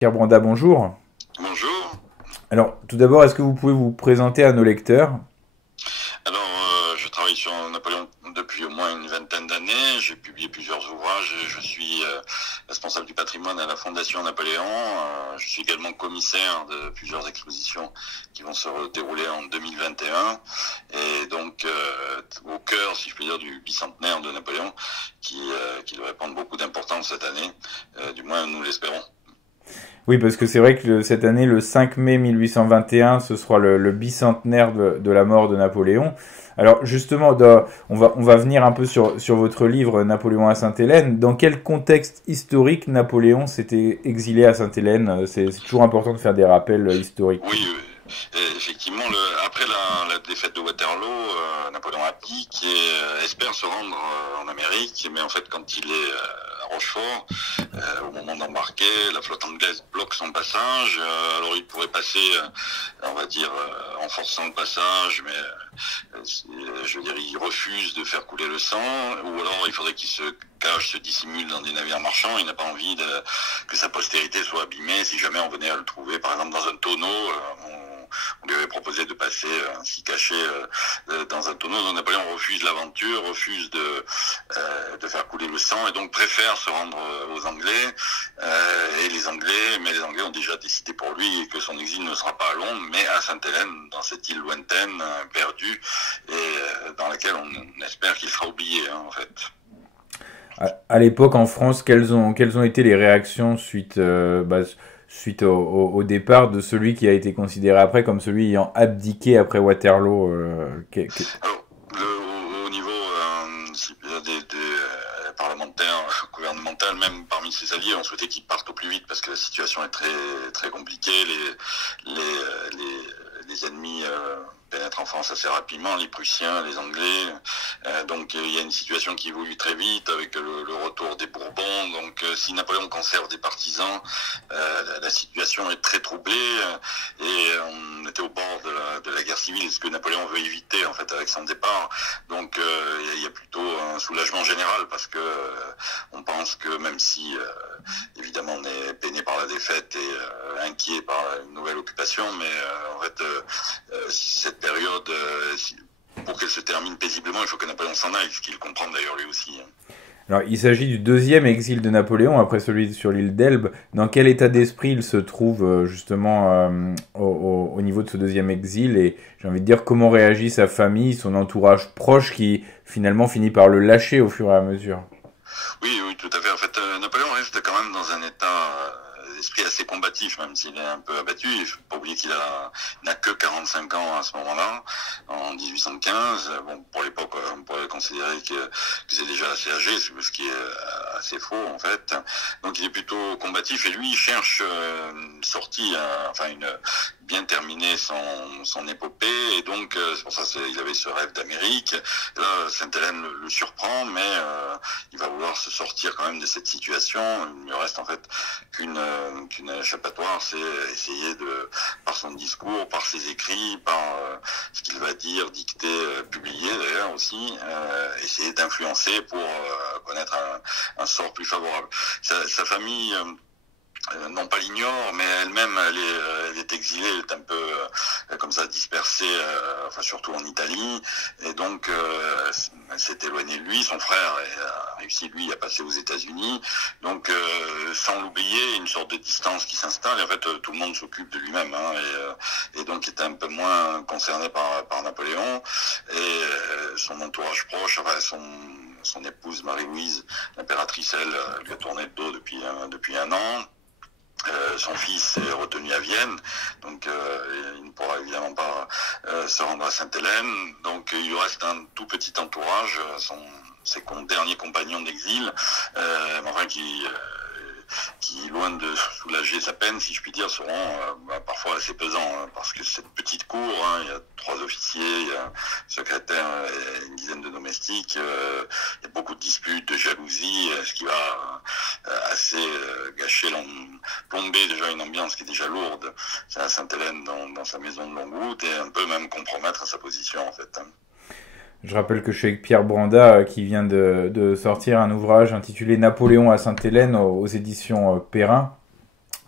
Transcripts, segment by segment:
Pierre Branda, bonjour. Bonjour. Alors, tout d'abord, est-ce que vous pouvez vous présenter à nos lecteurs? Je travaille sur Napoléon depuis au moins une vingtaine d'années. J'ai publié plusieurs ouvrages et je suis responsable du patrimoine à la Fondation Napoléon. Je suis également commissaire de plusieurs expositions qui vont se dérouler en 2021. Et donc, au cœur, si je puis dire, du bicentenaire de Napoléon, qui devrait prendre beaucoup d'importance cette année. Du moins, nous l'espérons. Oui, parce que c'est vrai que cette année, le 5 mai 1821, ce sera le bicentenaire de la mort de Napoléon. Alors justement, on va venir un peu sur votre livre Napoléon à Sainte-Hélène. Dans quel contexte historique Napoléon s'était exilé à Sainte-Hélène? C'est toujours important de faire des rappels historiques. Oui, effectivement, après la défaite de Waterloo, Napoléon abdique et espère se rendre en Amérique, mais en fait, quand il est à Rochefort, au moment d'embarquer, la flotte anglaise bloque son passage. Alors, il pourrait passer, on va dire, en forçant le passage, mais je veux dire, il refuse de faire couler le sang, ou alors il faudrait qu'il se cache, se dissimule dans des navires marchands. Il n'a pas envie que sa postérité soit abîmée si jamais on venait à le trouver, par exemple, dans un tonneau. On lui avait proposé de passer ainsi caché dans un tonneau. Donc Napoléon refuse l'aventure, refuse de faire couler le sang et donc préfère se rendre aux Anglais. Mais les Anglais ont déjà décidé pour lui que son exil ne sera pas à Londres, mais à Sainte-Hélène, dans cette île lointaine, perdue, et dans laquelle on espère qu'il sera oublié, hein, en fait. À l'époque, en France, quelles ont été les réactions suite au départ de celui qui a été considéré après comme celui ayant abdiqué après Waterloo? Alors, au niveau des parlementaires, gouvernemental, même parmi ses alliés, on souhaitait qu'il parte au plus vite parce que la situation est très très compliquée. Les ennemis pénètrent en France assez rapidement, les Prussiens, les Anglais. Donc il y a une situation qui évolue très vite avec le retour des Bourbons. Donc si Napoléon conserve des partisans, la situation est très troublée et on était au bord de la guerre civile, ce que Napoléon veut éviter en fait avec son départ. Donc il y a plutôt un soulagement général parce que on pense que même si évidemment on est peiné par la défaite et inquiet par une nouvelle occupation, mais en fait cette période pour qu'elle se termine paisiblement, il faut que Napoléon s'en aille, ce qu'il comprend d'ailleurs lui aussi, hein. Alors, il s'agit du deuxième exil de Napoléon, après celui sur l'île d'Elbe. Dans quel état d'esprit il se trouve justement au niveau de ce deuxième exil? Et j'ai envie de dire, comment réagit sa famille, son entourage proche qui finalement finit par le lâcher au fur et à mesure? Oui, oui, tout à fait. En fait, Napoléon reste quand même dans un état d'esprit assez combatif, même s'il est un peu abattu. Il ne faut pas oublier qu'il n'a que 45 ans à ce moment-là, en 1815. Bon, pour l'époque, on pourrait considérer que c'est déjà assez âgé, ce qui est assez faux, en fait. Donc, il est plutôt combatif et lui, il cherche une sortie, enfin, bien terminer son épopée. Et donc, c'est pour ça qu'il avait ce rêve d'Amérique. Et là, Sainte-Hélène le surprend, mais il va vouloir se sortir quand même de cette situation. Il ne reste en fait qu'une échappatoire, c'est essayer par son discours, par ses écrits, par ce qu'il va dire, dicter, publier d'ailleurs aussi, essayer d'influencer pour connaître un sort plus favorable. Sa famille non pas l'ignore, mais elle-même, elle est exilée, elle est un peu comme ça dispersée, enfin surtout en Italie, et donc elle s'est éloignée de lui. Son frère a réussi lui à passer aux États-Unis, donc sans l'oublier, une sorte de distance qui s'installe. Et en fait, tout le monde s'occupe de lui-même, hein, et donc est un peu moins concerné par Napoléon et son entourage proche, enfin son épouse Marie-Louise, l'impératrice, elle lui a tourné le dos depuis un an. Son fils est retenu à Vienne, donc il ne pourra évidemment pas se rendre à Sainte-Hélène. Donc il lui reste un tout petit entourage, ses derniers compagnons d'exil, enfin qui, loin de soulager sa peine, si je puis dire, seront parfois assez pesants, hein, parce que cette petite cour, hein, il y a 3 officiers, il y a un secrétaire et une dizaine de domestiques, il y a beaucoup de disputes, de jalousie, ce qui va assez gâcher, plomber déjà une ambiance qui est déjà lourde. C'est à Sainte-Hélène dans sa maison de Longwood et un peu même compromettre sa position en fait, hein. Je rappelle que je suis avec Pierre Branda qui vient de sortir un ouvrage intitulé Napoléon à Sainte-Hélène aux éditions Perrin.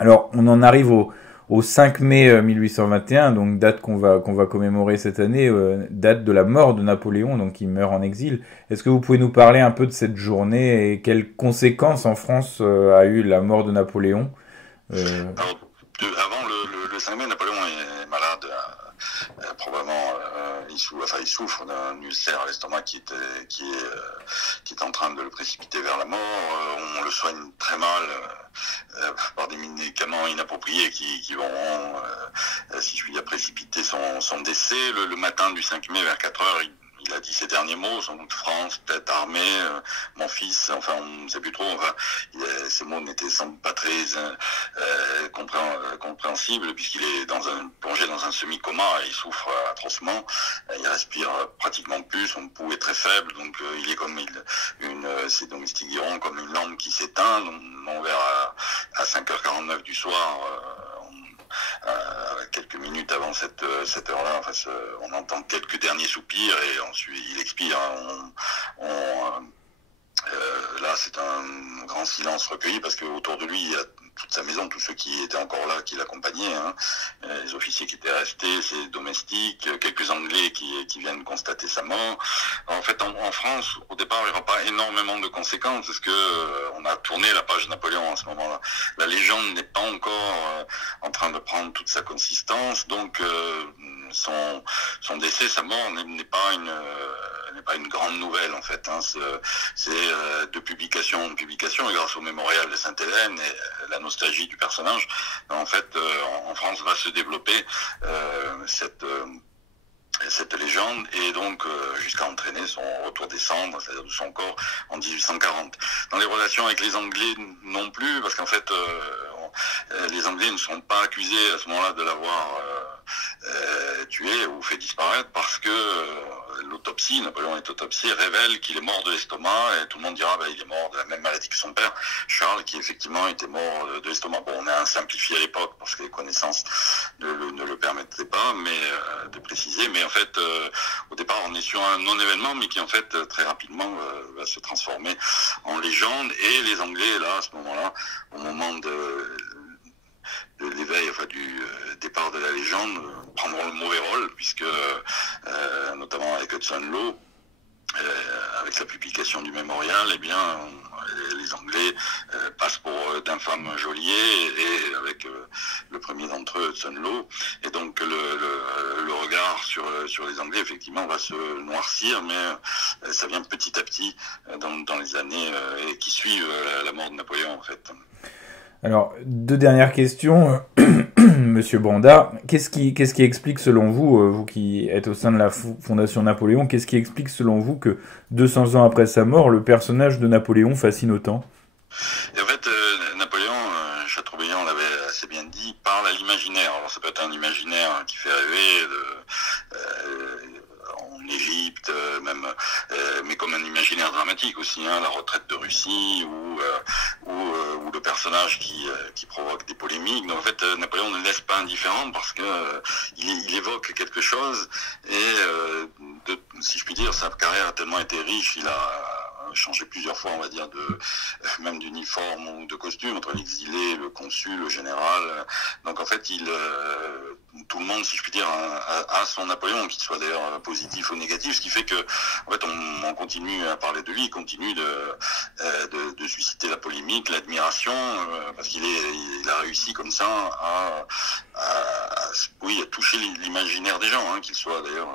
Alors, on en arrive au 5 mai 1821, donc date qu'on va commémorer cette année, date de la mort de Napoléon, donc il meurt en exil. Est-ce que vous pouvez nous parler un peu de cette journée et quelles conséquences en France a eu la mort de Napoléon? Alors, avant le 5 mai, Napoléon est malade. Probablement, il souffre d'un ulcère à l'estomac qui est en train de le précipiter vers la mort. On le soigne très mal par des médicaments inappropriés qui vont, si je puis dire, précipiter son décès. Le matin du 5 mai vers 4 heures, il a dit ces derniers mots, sans doute France, peut-être armée, mon fils, enfin on ne sait plus trop, enfin ces mots n'étaient pas très compréhensibles puisqu'il est plongé dans un semi-coma et il souffre atrocement, il respire pratiquement plus, son pouls est très faible, donc il est comme ses domestiques diront comme une lampe qui s'éteint, donc vers à 5h49 du soir, quelques minutes avant cette heure-là, enfin, on entend quelques derniers soupirs et ensuite il expire. Là, c'est un grand silence recueilli parce qu'autour de lui, il y a toute sa maison, tous ceux qui étaient encore là, qui l'accompagnaient, hein, les officiers qui étaient restés, ses domestiques, quelques Anglais qui viennent constater sa mort. En fait, en France, au départ, il n'y aura pas énormément de conséquences parce que on a tourné la page Napoléon à ce moment-là. La légende n'est pas encore en train de prendre toute sa consistance, donc son décès, sa mort n'est pas une grande nouvelle en fait. Hein. C'est de publication en publication et grâce au mémorial de Sainte-Hélène et la nostalgie du personnage, en fait, en France va se développer cette légende et donc jusqu'à entraîner son retour des cendres, c'est-à-dire de son corps en 1840. Dans les relations avec les Anglais non plus, parce qu'en fait les Anglais ne sont pas accusés à ce moment-là de l'avoir tué ou fait disparaître parce que l'autopsie, Napoléon est autopsié, révèle qu'il est mort de l'estomac et tout le monde dira il est mort de la même maladie que son père, Charles, qui effectivement était mort de l'estomac. Bon, on a simplifié à l'époque parce que les connaissances ne le permettaient pas de préciser, mais en fait au départ on est sur un non-événement mais qui en fait très rapidement va se transformer en légende et les Anglais là à ce moment-là, au moment de l'éveil, enfin du départ de la légende, prendront le mauvais rôle puisque notamment avec Hudson Law, avec la publication du mémorial, eh bien les Anglais passent pour d'infâmes geôliers et avec le premier d'entre eux, Hudson Law, et donc le regard sur les Anglais effectivement va se noircir, mais ça vient petit à petit dans les années qui suivent la mort de Napoléon en fait. Alors, deux dernières questions, Monsieur Branda. Qu'est-ce qui explique selon vous, vous qui êtes au sein de la Fondation Napoléon, qu'est-ce qui explique selon vous que 200 ans après sa mort, le personnage de Napoléon fascine autant? Et en fait, Napoléon, Chateaubriand l'avait assez bien dit, parle à l'imaginaire. Alors ça peut être un imaginaire qui fait rêver, en Égypte, même, mais comme un imaginaire dramatique aussi, hein, la retraite de Russie ou le personnage qui provoque des polémiques. Donc en fait, Napoléon ne laisse pas indifférent parce que il évoque quelque chose et si je puis dire, sa carrière a tellement été riche, il a changé plusieurs fois, on va dire, même d'uniforme ou de costume, entre l'exilé, le consul, le général. Donc en fait, tout le monde, si je puis dire, a son Napoléon, qu'il soit d'ailleurs positif ou négatif, ce qui fait que, en fait, on continue à parler de lui, il continue de susciter la polémique, l'admiration, parce qu'il a réussi comme ça à toucher l'imaginaire des gens, hein, qu'il soit d'ailleurs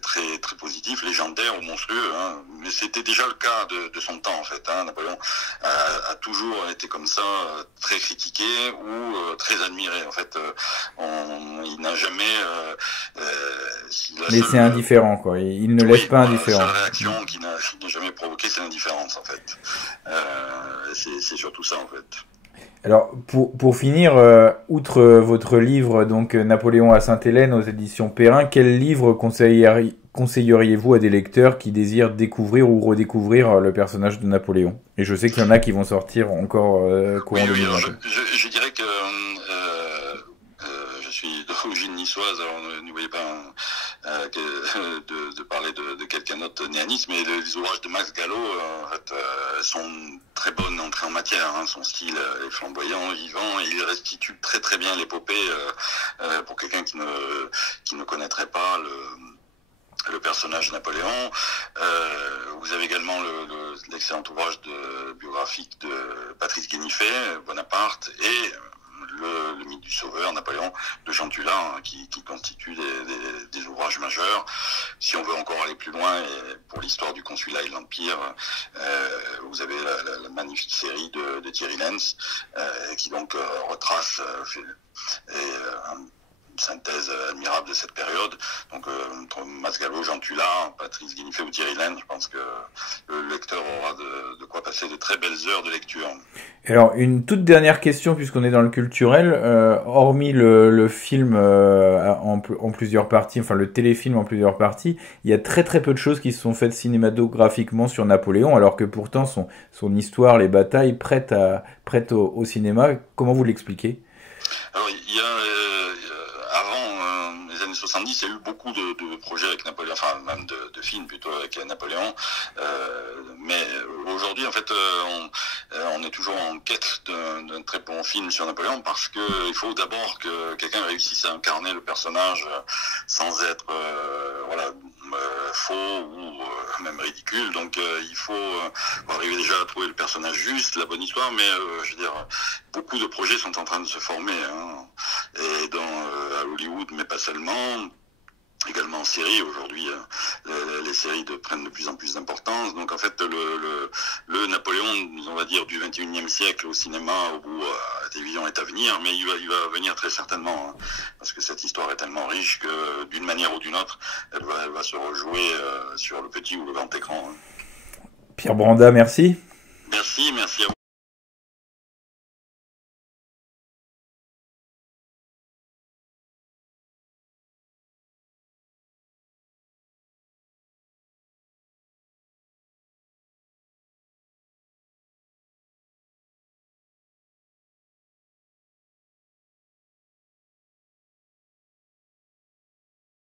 très très positif, légendaire ou monstrueux, hein. Mais c'était déjà le cas de son temps en fait, hein. Napoléon a toujours été comme ça, très critiqué ou très admiré en fait. Il n'a jamais laissé indifférent quoi. Il ne laisse pas indifférent. La seule réaction qu'il n'a jamais provoquée, c'est l'indifférence en fait. C'est surtout ça en fait. Alors, pour finir, outre votre livre, donc Napoléon à Sainte-Hélène aux éditions Perrin, quel livre conseilleriez-vous à des lecteurs qui désirent découvrir ou redécouvrir le personnage de Napoléon? Et je sais qu'il y en a qui vont sortir encore courant 2022. Je dirais que je suis d'origine niçoise, alors ne voyez pas de parler de quelqu'un d'autre né à Nice, mais les ouvrages de Max Gallo en fait, sont très bonnes entrées en matière. Hein. Son style est flamboyant, vivant, et il restitue très très bien l'épopée pour quelqu'un qui ne connaîtrait pas le personnage Napoléon. Vous avez également l'excellent ouvrage biographique de Patrice Guénifet, Bonaparte, et le mythe du sauveur, Napoléon, de Jean Tullin, qui constitue des ouvrages majeurs. Si on veut encore aller plus loin, et pour l'histoire du consulat et de l'Empire, vous avez la magnifique série de Thierry Lenz, qui donc retrace une synthèse admirable de cette période. Donc entre Max Gallo, Jean Tullin, Patrice Guénifet ou Thierry Lenz, je pense que le lecteur aura de quoi passer de très belles heures de lecture. Alors, une toute dernière question, puisqu'on est dans le culturel. Hormis le film en plusieurs parties, enfin le téléfilm en plusieurs parties, il y a très très peu de choses qui se sont faites cinématographiquement sur Napoléon, alors que pourtant son histoire, les batailles prêtent au cinéma. Comment vous l'expliquez? Alors, il y a avant les années 70, il y a eu beaucoup de projets avec Napoléon, enfin même de films plutôt avec Napoléon. Mais aujourd'hui, en fait, on est toujours en quête d'un très bon film sur Napoléon, parce que il faut d'abord que quelqu'un réussisse à incarner le personnage sans être faux ou même ridicule. Donc il faut arriver déjà à trouver le personnage juste, la bonne histoire. Mais je veux dire, beaucoup de projets sont en train de se former, hein, et à Hollywood, mais pas seulement. Également en série, aujourd'hui, les séries prennent de plus en plus d'importance. Donc en fait, le Napoléon, on va dire, du 21e siècle au cinéma, à la télévision, est à venir, mais il va venir très certainement, hein, parce que cette histoire est tellement riche que d'une manière ou d'une autre, elle va se rejouer sur le petit ou le grand écran. Hein. Pierre Branda, merci.